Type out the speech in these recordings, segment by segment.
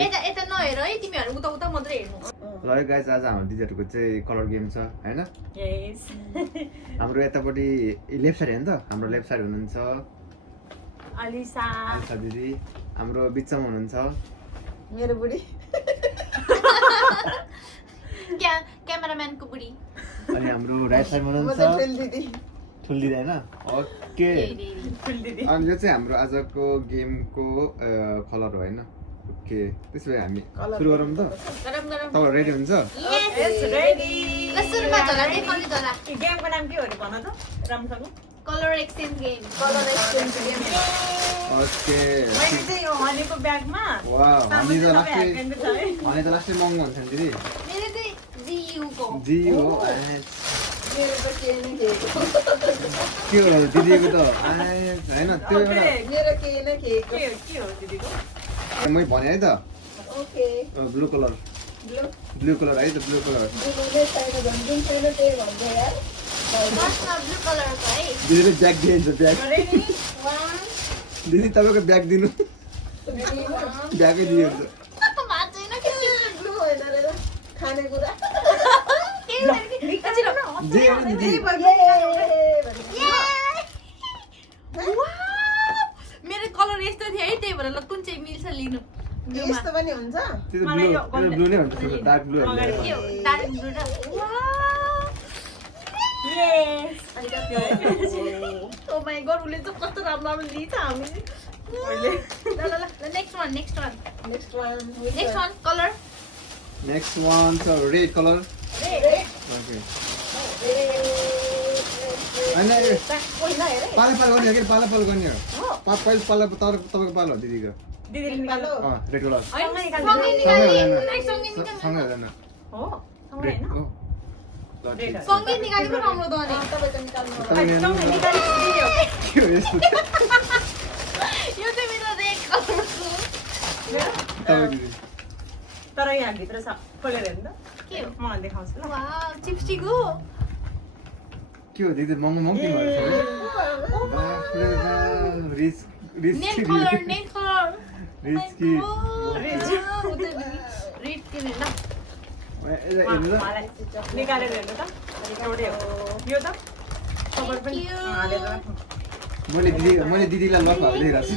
यता नहेर है तिमीहरु उता उता मात्रै हेर्नु ल गाइस आज हाम्रो दिदीहरुको चाहिँ कलर गेम छ हैन यस हाम्रो यतापटि लेफ्ट साइड हैन त हाम्रो लेफ्ट साइड हुनुहुन्छ अलिसा दिदी हाम्रो बिचमा हुनुहुन्छ मेरो बुढी क्यामेराम्यानको बुढी अनि हाम्रो राइट साइडमा हुनुहुन्छ ठुल दिदी हैन ओके अनि यो चाहिँ हाम्रो आजको गेमको कलर हो हैन ओके त्यसो भए हामी सुरु गरौँ त गरम तपाईहरु रेडी हुन्छ यस रेडी ल सुरुमा झोला देखाउने झोला गेमको नाम के हो नि भन त राम्रोसँग कलर एक्सचेन्ज गेम ओके मैले चाहिँ यो हनीको ब्यागमा वाउ हामी त लास्टै हेर्नु छ है अनि त लास्टै महँगो हुन्छ नि दिदी मेरो चाहिँ जियु को जी हो मेरो त के नै खेको के हो दिदीको त हैन त्यो एउटा मेरो के नै खेको के हो दिदीको मै भने है त okay blue colour blue colour है त ब्लू कलर बुलुले छैन भन्दिन छैन त्यही भन्दै यार फर्स्टमा ब्लू कलरको है दिदीले ब्याग दिइन्छ ब्याग रेडी दिदी तपाईको ब्याग दिनु ब्यागै दिइन्छ मान्छेन के ब्लु होइन रे खानेकुरा जे हो नि दिदी मेरो कलर यस्तो थियो है त्यही भएर ल कुन चाहिँ मिल्छ लिनु यस्तो पनि हुन्छ त्यो ब्लू नै हुन्छ डार्क ब्लू के हो डार्क ब्लू र यस ओ माय गॉड उले चाहिँ कस्तो राम्रो राम्रो लिन्छ हामीले मैले ल next one next one colour next one छ रेड कलर ओके अनि पाला पाला गर्ने हो कि पाला पाला गर्ने हो पहिलो पाला तपाईको पालो हो दिदीको दिदीले निकाल्नु रेड कलर सँगै सँगै हुँदैन हो सँगै रेड हैन हो सँगै निकालेको राम्रो त अनि तपाईको निकाल्नु सँगै निकालेको दिदी हो के हो यस्तो यो चाहिँ मेरो रेड कलरको तपाईको दिदी तर यहाँ भित्र छ खोलेर हेर्नु त के हो मलाई देखाउँछु ल वाउ चिपस्टिक हो के हो दिदी महँगो महँगो किन भएछ बाफरे बाफ रिच नेल कलर रिच कि रेड किने ल हेर्नु त मलाई निकालेर हेर्नु त एउटै हो यो त कभर पनि हालेर राख्नु मैले दिदीलाई लस भएको दिइरहेको छु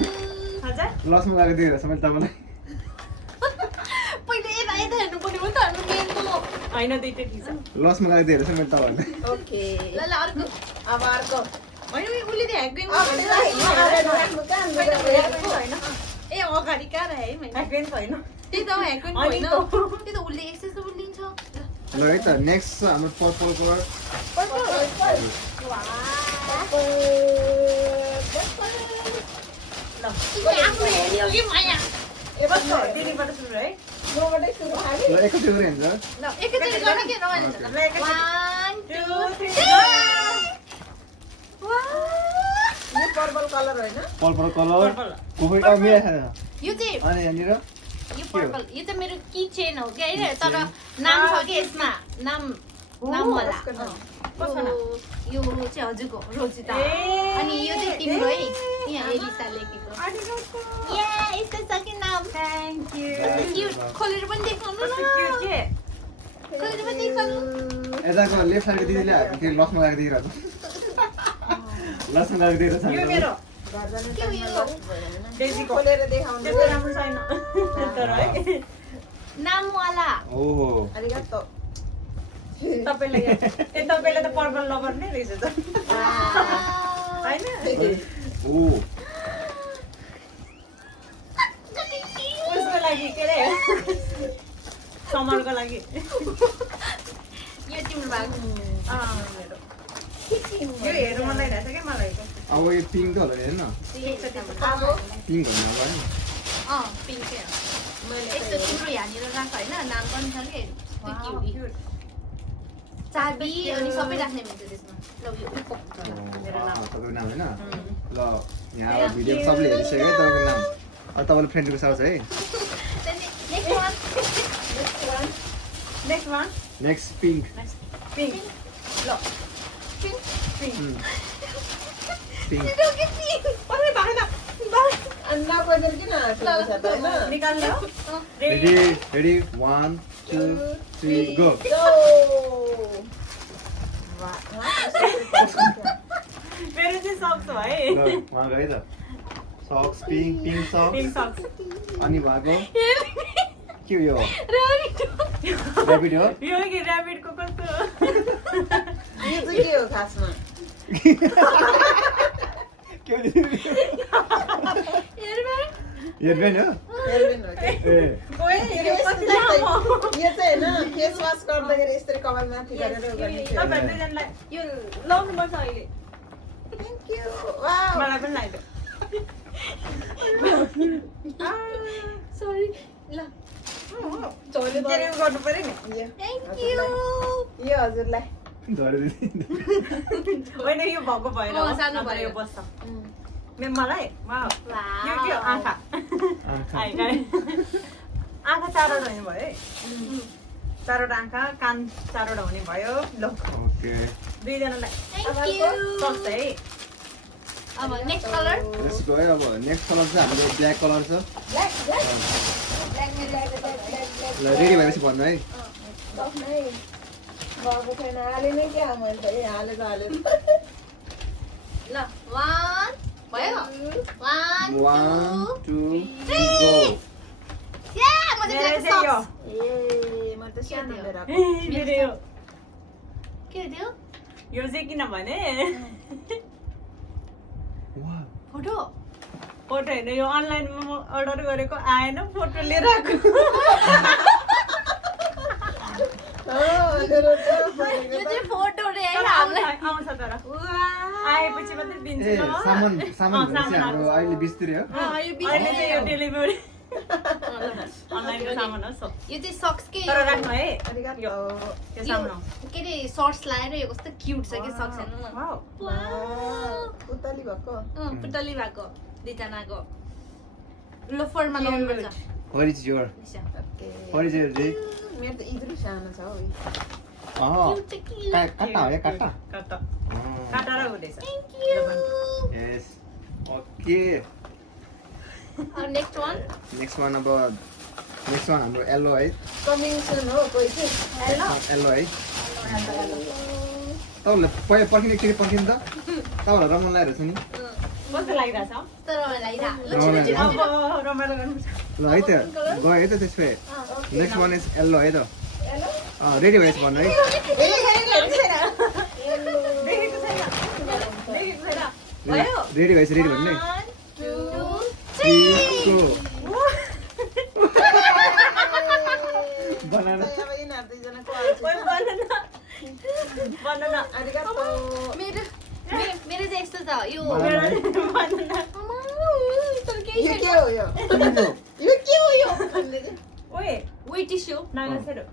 हजुर लसमा गएको दिइरहेको छु मैले तपाईँलाई पहिले यता हेर्नु पर्ने हो नि त हाम्रो गेमको होइन दुइटै ठिक छ लसमा गएको दिइरहेको छु मैले तपाईँलाई ओके ल अर्को अब अर्को होइन उसले त ह्याक होइन ए अगाडि कहाँ राखेँ है मैले ह्याक्वेन होइन त्यही त ह्याक होइन त्यही त उसले एक्सेस लिन्छ ल है त नेक्स्ट छ हाम्रो पर्पल कलर ल आफ्नो हेर्यो कि माया कस्तो दिदीबाट सुरु है मबाटै सुरु हाले ल एकैचोटि गरे हुन्छ ल एकैचोटि गर्न के रमाइलो छ ल एकैचोटि 1 2 2 3 यो पर्पल कलर होइन पर्पल कलर पर्पल कोही मेरो छैन यो चाहिँ अनि यहाँनिर यो पर्पल यो चाहिँ मेरो की चेन हो कि हैन तर नाम छ कि यसमा नाम वाला कसको नाम? यो चाहिँ हजुरको रोजिता ए। अनि यो चाहिँ तिम्रो है यहाँ एलिसा लेखेको या यस्तो छ कि नाम थ्याङ्क यू क्युट खोलेर पनि देखाउनु न कस्तो क्युट के खोलेर पनि देखाउनु यताको लेफ्ट साइडको दिदीले के लसमा गएको दिइरहेको छ लसमा गएको दिइरहेको यो मेरो के हो यो डेजीको खोलेर देखाउनु त्यस्तो राम्रो छैन तर है नामवाला ओहो अरिगातो तपाईँलाई तपाईँलाई त पर्पल लभर नै रहेछ त होइन ओ उसको लागि के अरे समरको लागि यो तिम्रो भाग मेरो यो हेर्नु मन लागिरहेको छ क्या मलाई अब यो पिङ्क त होला नि होइन पिङ्क भन्नु अब होइन पिङ्कै हो यस्तो तिम्रो यहाँनिर राख होइन नाम पनि छ कि क्युट चाबी अनि सबै राख्ने हुन्छ त्यसमा ल यो तपाईँको नाम होइन ल यहाँ अब भिडियो सबले हेरिसक्यो है तपाईँको नाम अब तपाईँले फ्रेन्ड रिक्वेस्ट आउँछ है next one next pink pink ल पिङ्क अरे भएन अनि नपरेर किन हाँस्नु छ त हैन निकाल्नु Ready, ready, 1, 2, 3, go. Go! मेरो चाहिँ सक्छ है ल, वहाँ गयो त socks pink pink socks pink socks अनि वहाँको के हो यो Rabbit. ऱ्याबिट हो यो कि ऱ्याबिटको कस्तो यो चाहिँ के हो खासमा के हो Airman. हेर्दैन हो हेर्दैन हो के ए ओए यो कति लामो चाहिँ हैन फेस वास गर्दाखेरि यसरी कपाल माथि गरेर गर्ने थियो तपाईहरु दुईजनालाई यो लाउनु पर्छ अहिले थ्यांक यू वाउ मलाई पनि लाग्यो Sorry. La. चोले गर्नु पर्यो नि यो Thank you. यो हजुरलाई धरे होइन यो भएको भएर अँ, हो, सानो नभए भएर। यो बस्छ मलाई वाउ Wow. यो के हो आँखा आँखा आँखा चारवटा हुने भयो है चारवटा आँखा कान चारवटा हुने भयो ल ओके दुईजनालाई Thank you. सक्छ है अब next color. लेट्स गो है अब नेक्स्ट कलर चाहिँ हाम्रो ब्ल्याक कलर छ ब्ल्याक ब्ल्याक ल रेडी भएपछि भन्नु है सक्नै भएको छैन हाले नै के मैले त हाले त हाले ल 1 भयो 1 1 2 3 go Yeah, म मेरो चाहिँ चाहिँ यो ए म त सानो लिएर आएको मेरो यो के दियो यो चाहिँ किनभने वाह फोटो फोटो हेर्नु यो अनलाइनमा अर्डर गरेको आएन फोटो लिएर आएको यो चाहिँ फोटो रे है हामीलाई आउँछ तर वाह आएपछि मात्रै दिन्छु ए ल सामान सामान भनेपछि हाम्रो अहिले 20 तिर हो यो अहिले चाहिँ यो डेलिभरी यो अनलाइनको सामान हो सब चाहिँ सक्स के तर राख्नु है arigato यो सामान हो के अरे सर्ट्स लाएर यो कस्तो क्युट छ कि सक्स हेर्नु न वाउ उताली भएको पुतली भएको दुईजनाको लोफरमा लाउनु पर्छ what is your okay what is your day मेरो त इद्रु सानो छ हौ काटा हो या काटा काटा काटा र हुँदैछ Thank you. Yes okay next one next one अब नेक्स्ट वान हाम्रो येल्लो है कमिङ सुन हो कोही चाहिँ हेलो येल्लो है तपाईँहरूलाई पहिला पर्खिनु एकचोटि पर्खिनु त तपाईँहरूलाई रमाउनु लागेको छ नि कस्तो लागिरहेछ तर मलाई अब रमाइलो गर्नुपर्छ ल है त गयो है त त्यसो भए नेक्स्ट वान इज येल्लो है त रेडी भएछ भन्नु है देखेको छैन देखेको छैन भयो रेडी भएछ रेडी भन्नु है 1 2 3 go बनाना अब यिनीहरू दुईजनाको आउँछ ओए भन न arigato मेरो मेरो चाहिँ यस्तो छ यो भन न आमा, तर केही यो छैन के हो यो के हो यो भन्दै चाहिँ ओए वेट टिस्यु नागासेरो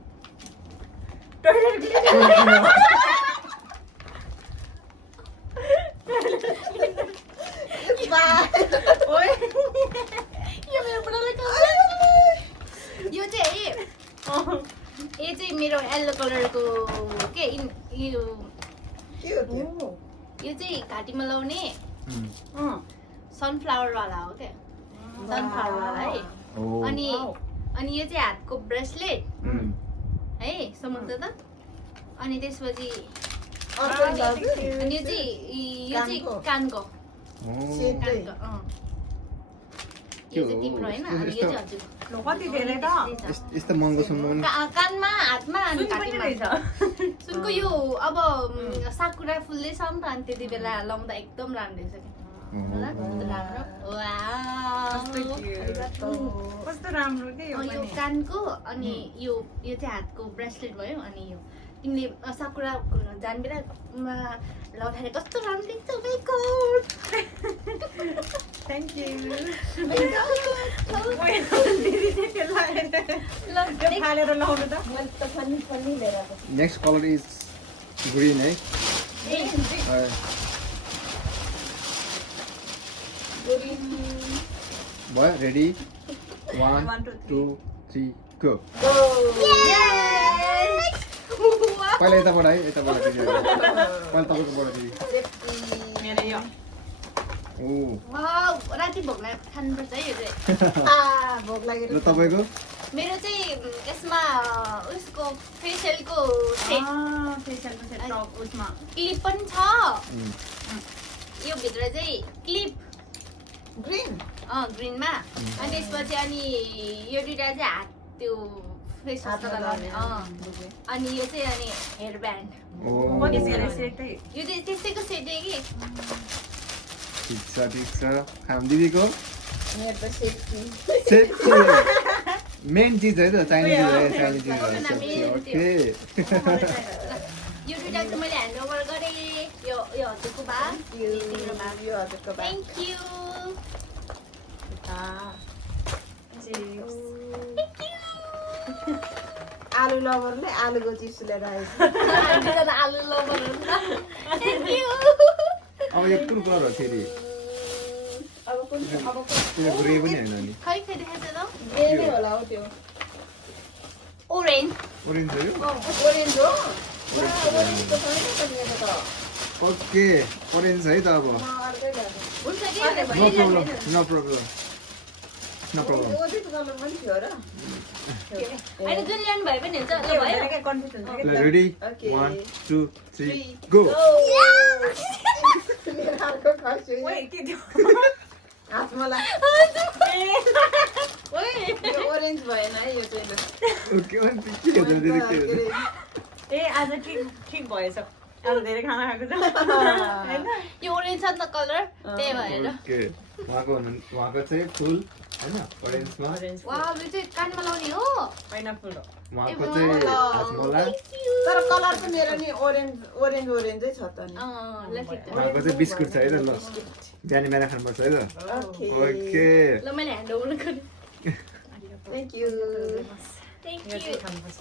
टोइलेट ओए यो मेरो बुढाले खान्छ यो चाहिँ यो चाहिँ मेरो येल्लो कलरको के यो के हो त्यो यो चाहिँ घाँटीमा लाउने Mm. सनफ्लावर वाला हो क्या सनफ्लावर वाला है Oh. अनि अनि यो चाहिँ हातको ब्रेसलेट Mm. है समुद्र त अनि त्यसपछि अर्को दाजु अनि यो चाहिँ कानको Oh. सेट चाहिँ कानको यो चाहिँ तिम्रो होइन अनि यो चाहिँ हजुर कति धेरै त यस्तो महँगो सुन कानमा हातमा अनि सुन पनि घाँटीमा रहेछ सुनको यो अब साकुरा फुल्दैछ नि त अनि त्यति बेला लाउँदा एकदम राम्रो रहेछ क्या ल, राम्रो वाउ। कस्तो राम्रो के यो यो पनि कानको अनि यो चाहिँ हातको ब्रेसलेट भयो अनि यो तिमीले साकुरा जान बेलामा लाउँदाखेरि कस्तो राम्रो देख्छ my god। थ्याङ्क यू ल, त्यो फालेर लाउनु त मैले त फनी लिएर आएको नेक्स्ट कलर इज ग्रीन है भयो रेडी 1 2 3 गो पहिला यताबाट है यताबाट दिदी पहिला तपाईँकोबाट दिदी मेरो यो वाउ राति भोग्न खानुपर्छ है यो चाहिँ भोक लागेर ल तपाईँको मेरो चाहिँ यसमा उसको फेसियलको सेट फेसियलको सेट उसमा क्लिप पनि छ यो भित्र चाहिँ क्लिप ग्रीन ग्रिनमा अनि त्यसपछि अनि यो दुइटा चाहिँ हात त्यो फेस वासमा लगाउने अनि यो चाहिँ अनि हेयर ब्यान्ड यो चाहिँ त्यसैको सेट हो कि ठिक छ खाम दिदीको मेरो त सेफ्टी मेन चिज है त चाहिने चिज है ओके यो दुइटा चाहिँ मैले ह्यान्ड ओभर गरेँ यो हजुरको बा यो हजुरको बा थ्याङ्क यू आलु लभरले आलुको चिप्स लिएर आएछ आलु लभर थ्याङ्क यू अब यो कुन कलर हो फेरि अब कुन त्यो ग्रे पनि हैन नि खै देखाएको छ त ग्रे नै होला हो त्यो ओरेन्ज ओरेन्ज हो यो ओरेन्ज हो ओरेन्जको छैन त मेरो त ओके ओरेन्ज है त अब म अर्कै गर्छु हुन्छ कि नो प्रब्लम ओरेन्जको कलर पनि थियो र होइन जुन ल्यान्ड भए पनि हुन्छ ल भयो कन्फ्युज हुन्छ ल रेडी Okay. 1 2 3 गो मेरो हातको खस्यो ओइ के थियो हातमा ला ओइ यो ओरेन्ज भएन है यो चाहिँ ओके अनि के हो दिदी के हो ए आज ठिक भएछ आज धेरै खाना खाएको छ हैन यो ओरेन्ज छ नि त कलर त्यही भएर ओके उहाँको चाहिँ फुल हैन ओरेन्जमा वाउ यो चाहिँ कानमा लाउने हो पाइनाप्पल हो उहाँको चाहिँ हातमोला तर कलर चाहिँ मेरो नि ओरेन्जै छ त नि उहाँको चाहिँ बिस्कुट छ है त ल बिहान बिहान खानुपर्छ है त ओके ल मैले ह्यान्ड ओभर गरेँ थ्याङ्क यू थ्याङ्क यो यू चाहिँ खानुपर्छ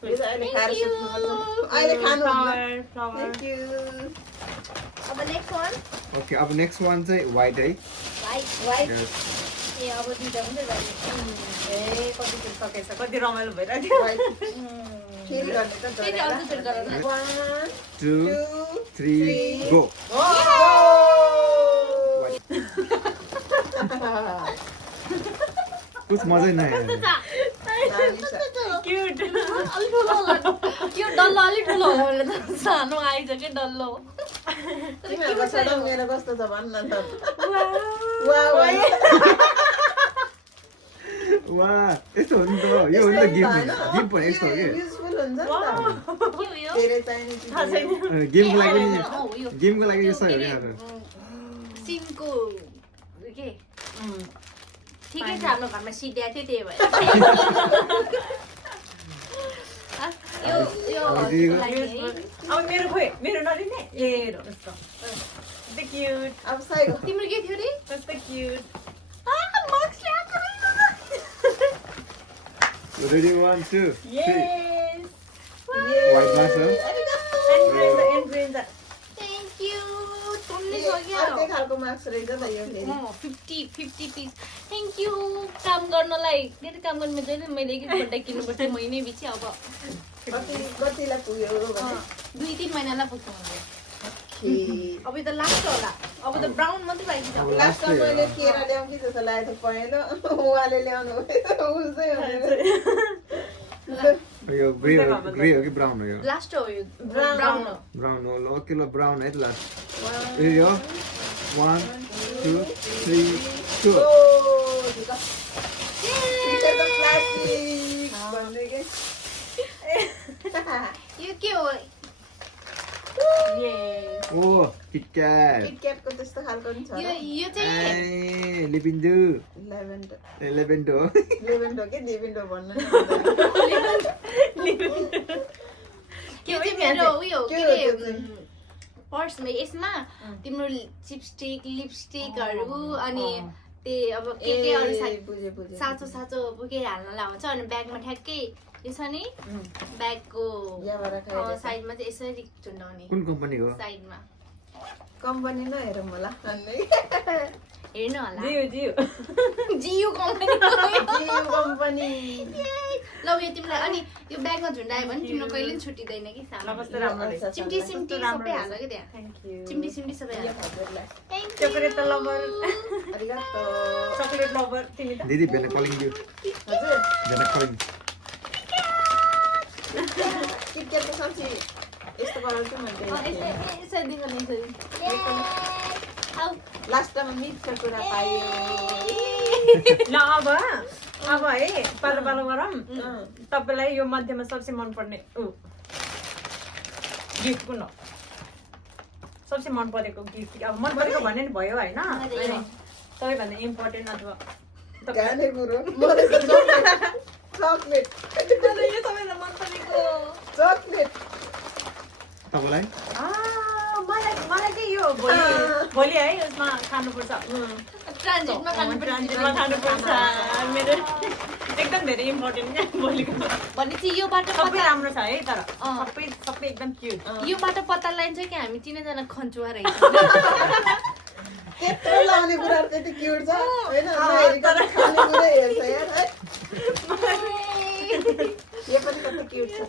यो चाहिँ अहिले खाएर सुत्नुपर्छ अहिले खानु फ्लावर थ्याङ्क यू अब नेक्स्ट वान ओके अब नेक्स्ट वान चाहिँ व्हाइट है वाइट वाइट Yes. ए अब दुईटा मात्रै गर्ने ए कति दिन सकेछ कति रमाइलो भइरहेको थियो वाइट फेरि गर्ने त फेरि अर्को सेट गरौँ न 2 3 गो कुछ मजै नआयो क्यूट अलिक ठुलो होला यो डल्लो अलिक ठुलो होला भने त सानो आइज कि डल्लो तिमीहरूको छोरा मेरो कस्तो छ भन्न त वाह यस्तो हो नि त यो हो नि त गिफ्ट पनि यस्तो हो कि युजफुल हुन्छ नि त के हो यो धेरै चाहिने चिज गेमको लागि यो गेमको लागि यो सही हो यार सिनको के ठिकै छ हाम्रो घरमा सिद्ध्या थियो त्यही भएर यो हजुरको लागि है। अब मेरो खोइ मेरो नलिने ए हेर्नुहोस् त कस्तो क्यूट अब साइको तिम्रो के थियो नि कस्तो क्यूट मार्क्स ल्याएको रेडी 1 2 3 यस व्हाइट मार्क्स हो एन्ड्रेन्जा थ्याङ्क यू तुमले अर्कै सक्यो खालको मार्क्स रहेछ त यो फेरि 50 पिस थ्याङ्क यू काम गर्नलाई धेरै काम गर्ने जहिले मैले एक एकपल्ट किन्नुपर्छ महिनै पछि अब कतिलाई पुग्यो भने 2-3 महिनालाई पुग्छ मलाई ए, अब यो त लास्ट होला अब त ब्राउन मात्रै बाँकी छ लास्टमा मैले केरा ल्याउँ कि जस्तो लागेको थियो पहेँलो उहाँले ल्याउनु उस्तै यो ग्रे हो कि ब्राउन हो यो लास्ट हो यो Brown. ब्राउन हो ब्राउन हो ल ओके ल ब्राउन है त लास्ट रेडी हो 1 2 3 गो यो के हो यस ओ किटक्याट किटक्याटको त्यस्तो खालको पनि छ यो चाहिँ ए लिबिन्डु लेभेन्डो लेभेन्डो लेभेन्डो के लेभेन्डो भन्नु नि यो चाहिँ मेरो उयो के के हो अरे त्यो चाहिँ? पर्समा यसमा तिम्रो चिपस्टिक लिपस्टिकहरू अनि त्यही अब के अरू बुझे बुझे साँचो साँचो के हाल्नलाई हुन्छ अनि ब्यागमा ठ्याक्कै यो छ नि ब्यागको यहाँबाट खाएर साइडमा चाहिँ यसरी चुन्डाउने कुन कम्पनीको साइडमा कम्पनी नहेरौँ होला भन्दै हेर्नु होला जियो जियो कम्पनी जियो कम्पनी ल यो तिमीलाई अनि यो ब्यागमा झुन्डायो भने तिम्रो कहिले पनि छुट्टिँदैन कि ल सामान कस्तो राम्रो रहेछ चिम्टी सिम्टी सबै हाल्छ कि त्यहाँ थ्याङ्क यू चिम्टी सिम्टी सबै हाल्छ हजुरलाई chocolate lover arigato chocolate lover तिमी त दिदी भेना कलिङ दियो हजुर भेना कलिङ किटक्याट त साँच्ची यस्तो बनाउँछु मैले यसरी दिनु नि यसरी लास्ट टाइममा मिठो कुरा पायो ल अब है पालो पालो गरौँ तपाईँलाई यो मध्येमा सबसे मनपर्ने गिफ्ट कुन हो सबसे मन परेको गिफ्ट अब मन परेको भन्ने नि भयो होइन सबैभन्दा इम्पोर्टेन्ट अथवा गाने कुरो मलाई त चकलेट यो सबैभन्दा मन परेको चकलेट तपाईँलाई मलाई चाहिँ यो भोलि है उसमा खानुपर्छ ट्रान्जिटमा ट्रान्जिटमा खानुपर्छ मेरो एकदम धेरै इम्पोर्टेन्ट क्या भोलिको भनेपछि यो बाटो सबै राम्रो छ है तर सबै एकदम क्युट यो बाटो पत्ता लगाइन्छ कि हामी तिनैजना खन्चुवा रहेछ त्यत्रो लाउने कुराहरू त्यति क्युट छ होइन नहेरिकन खाने कुरै हेर्छ यार है यो पनि कति क्युट छ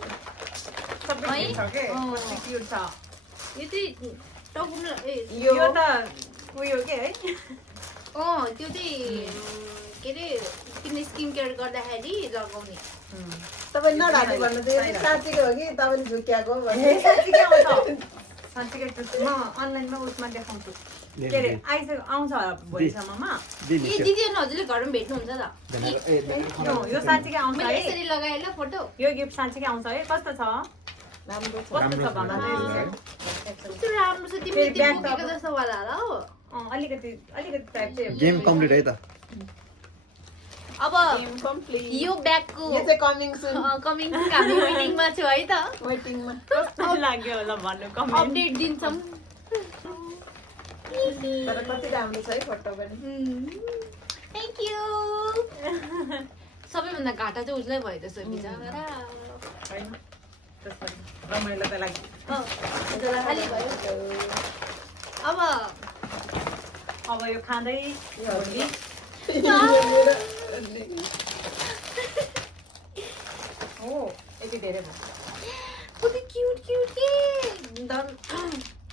सबै क्युट छ के कति क्युट छ यो चाहिँ टाउकोमा यो त उयो के है त्यो चाहिँ के अरे तिमीले स्किन केयर गर्दाखेरि लगाउने तपाईँ नढाँटी भन्नु चाहिँ यो चाहिँ साँच्चीको हो कि तपाईँले झुक्क्याएको हो भन्ने साँच्चीकै आउँछ साँच्चीकै म अनलाइनमा उसमा देखाउँछु के अरे आउँछ भोलिसम्ममा दिदी ए दिदी अनि हजुरले घरमा भेट्नुहुन्छ त यो साँच्चीकै आउँछ मैले है यसरी लगाएँ ल फोटो यो गिफ्ट साँच्चीकै आउँछ है कस्तो छ राम्रो छ कस्तो छ भन त कस्तो राम्रो छ तिमीले त्यो बोकेको जस्तो वाला होला हो अलिकति टाइप चाहिँ गेम कम्प्लिट है त अब गेम कम्प्लिट यो ब्यागको यो चाहिँ कमिङ सुन कमिङ हामी वेटिङमा छु है त वेटिङमा कस्तो लाग्यो होला भन्नु कमेन्ट अपडेट दिन्छौँ तर कति राम्रो छ है फोटो पनि थ्याङ्क यू सबैभन्दा घाटा चाहिँ उसलाई भयो त बिचरा होइन रमाइलोको लागि खाली भयो अब यो खाँदै भोलि हो यति धेरै भयो कति क्युट क्युट के यो चाहिँ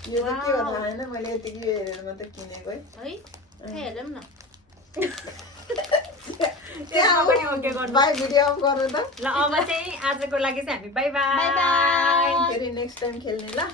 के हो थाहा होइन मैले यतिकै हेरेर मात्रै किनेको है है हेरौँ न त्यसमा पनि ओके गर्नु बाई भिडियो अफ गर्नु त ल अब चाहिँ आजको लागि चाहिँ हामी बाई बाई बाई बाई फेरि नेक्स्ट टाइम खेल्ने ल